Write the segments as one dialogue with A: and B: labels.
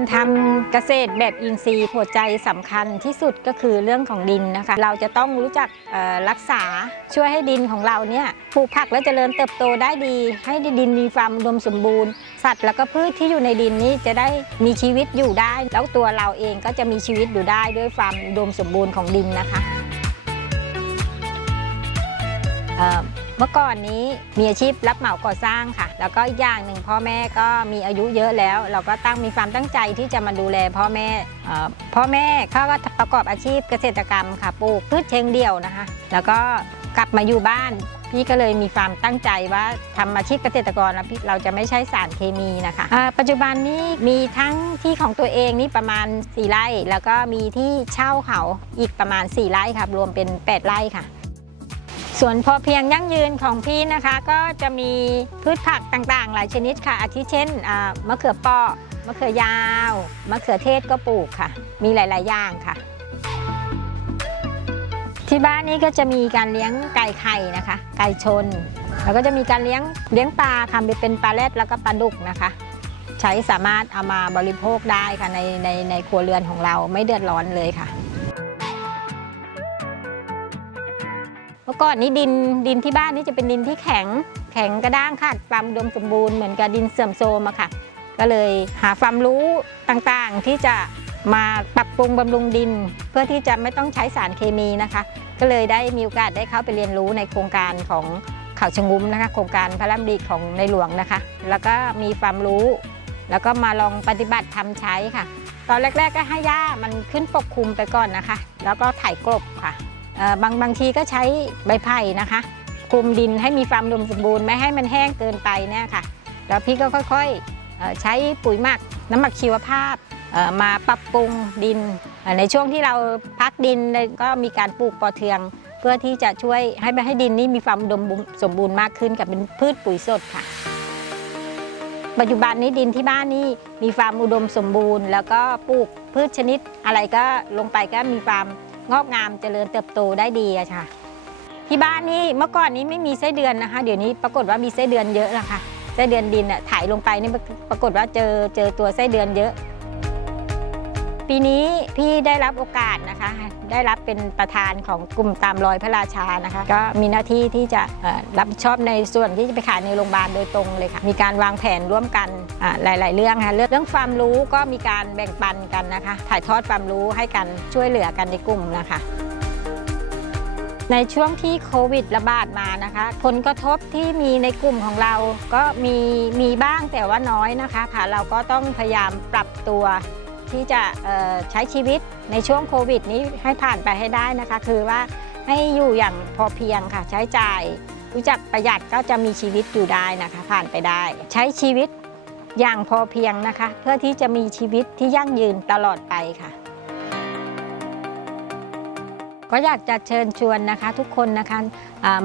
A: การทำเกษตรแบบอินทรีย์หัวใจสำคัญที่สุดก็คือเรื่องของดินนะคะ เราจะต้องรู้จักรักษาช่วยให้ดินของเราเนี่ยปลูกผักและเจริญเติบโตได้ดี ให้ดินมีความอุดมสมบูรณ์ สัตว์แล้วก็พืชที่อยู่ในดินนี้จะได้มีชีวิตอยู่ได้ แล้วตัวเราเองก็จะมีชีวิตอยู่ได้ด้วยความอุดมสมบูรณ์ของดินนะคะ เมื่อก่อนนี้มีอาชีพรับเหมาก่อสร้างค่ะ แล้วก็อีกอย่างหนึ่งพ่อแม่ก็มีอายุเยอะแล้ว เราก็ตั้งมีความตั้งใจที่จะมาดูแลพ่อแม่พ่อแม่เขาก็ประกอบอาชีพเกษตรกรรมค่ะปลูกพืชเชิงเดี่ยวนะคะ แล้วก็กลับมาอยู่บ้านพี่ก็เลยมีความตั้งใจว่าทำอาชีพเกษตรกรแล้วเราจะไม่ใช้สารเคมีนะคะอ่าปัจจุบันนี้มีทั้งที่ของตัวเองนี่ประมาณ 4 ไร่ แล้วก็มีที่เช่าเขาอีกประมาณ 4 ไร่ครับรวมเป็น 8 ไร่ค่ะ ส่วนพอเพียงยั่งยืนของพี่นะคะก็จะมีพืชผักต่างๆ หลายชนิดค่ะ อาทิเช่นมะเขือเปาะมะเขือยาวมะเขือเทศก็ปลูกค่ะ มีหลาย ๆ อย่างค่ะ ที่บ้านนี้ก็จะมีการเลี้ยงไก่ไข่นะคะ ไก่ชน แล้วก็จะมีการเลี้ยงเลี้ยงปลาค่ะเป็นปลาแรดแล้วก็ปลาดุกนะคะ ใช้สามารถเอามาบริโภคได้ค่ะในในในครัวเรือนของเราไม่เดือดร้อนเลยค่ะ ก่อนนี้ดินดินที่บ้านนี่จะเป็นดินที่แข็ง แข็งกระด้างขาดความอุดมสมบูรณ์เหมือนกับดินเสื่อมโทรมอะค่ะ ก็เลยหาความรู้ต่างๆที่จะมาปรับปรุงบำรุงดิน เพื่อที่จะไม่ต้องใช้สารเคมีนะคะ ก็เลยได้มีโอกาสได้เข้าไปเรียนรู้ในโครงการของเขาชงุ้มนะคะ โครงการพระราชดำริของในหลวงนะคะ แล้วก็มีความรู้ แล้วก็มาลองปฏิบัติทำใช้ค่ะ ตอนแรก ๆ ก็ให้หญ้ามันขึ้นปกคลุมไปก่อนนะคะ แล้วก็ไถกลบค่ะ บางบางทีก็ใช้ใบไผ่นะคะคลุมดินให้มีความอุดมสมบูรณ์ไม่ให้มันแห้งเกินไปเนี่ยค่ะ แล้วพี่ก็ค่อยๆใช้ปุ๋ยหมักน้ำหมักชีวภาพมาปรับปรุงดิน ในช่วงที่เราพักดินก็มีการปลูกปอเทือง เพื่อที่จะช่วยให้ให้ดินนี้มีความอุดมสมบูรณ์มากขึ้นกับเป็นพืชปุ๋ยสดค่ะ ปัจจุบันนี้ดินที่บ้านนี่มีความอุดมสมบูรณ์ แล้วก็ปลูกพืชชนิดอะไรก็ลงไปก็มีความ งอกงามเจริญเติบโตได้ดีอะค่ะ ที่บ้านนี่เมื่อก่อนนี้ไม่มีไส้เดือนนะคะ เดี๋ยวนี้ปรากฏว่ามีไส้เดือนเยอะแล้วค่ะไส้เดือนดินอะถ่ายลงไปนี่ปรากฏว่าเจอเจอตัวไส้เดือนเยอะ ปีนี้พี่ได้รับโอกาสนะคะ ได้รับเป็นประธานของกลุ่มตามรอยพระราชานะคะ ก็มีหน้าที่ที่จะรับผิดชอบในส่วนที่จะไปขายในโรงพยาบาลโดยตรงเลยค่ะ มีการวางแผนร่วมกันอ่าหลาย ๆ เรื่องค่ะเรื่องเรื่องความรู้ก็มีการแบ่งปันกันนะคะ ถ่ายทอดความรู้ให้กันช่วยเหลือกันในกลุ่มนะคะในช่วงที่โควิดระบาดมานะคะ ผลกระทบที่มีในกลุ่มของเราก็มีมีบ้างแต่ว่าน้อยนะคะค่ะเราก็ต้องพยายามปรับตัว ที่จะใช้ชีวิตในช่วงโควิด นี้ให้ผ่านไปให้ได้นะคะ คือว่าให้อยู่อย่างพอเพียงค่ะ ใช้จ่าย รู้จักประหยัดก็จะมีชีวิตอยู่ได้นะคะ ผ่านไปได้ ใช้ชีวิตอย่างพอเพียงนะคะ เพื่อที่จะมีชีวิตที่ยั่งยืนตลอดไปค่ะก็อยากจะเชิญชวนนะคะ ทุกคนนะคะ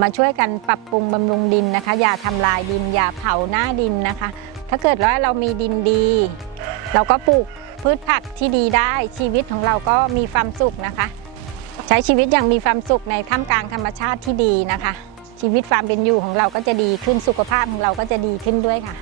A: มาช่วยกันปรับปรุงบำรุงดินนะคะ อย่าทำลายดินอย่าเผาหน้าดินนะคะ ถ้าเกิดว่าเรามีดินดี เราก็ปลูก พืชผักที่ดีได้ชีวิตของเราก็มีความสุขนะคะ ใช้ชีวิตอย่างมีความสุขในท่ามกลางธรรมชาติที่ดีนะคะ ชีวิตความเป็นอยู่ของเราก็จะดีขึ้นสุขภาพของเราก็จะดีขึ้นด้วยค่ะ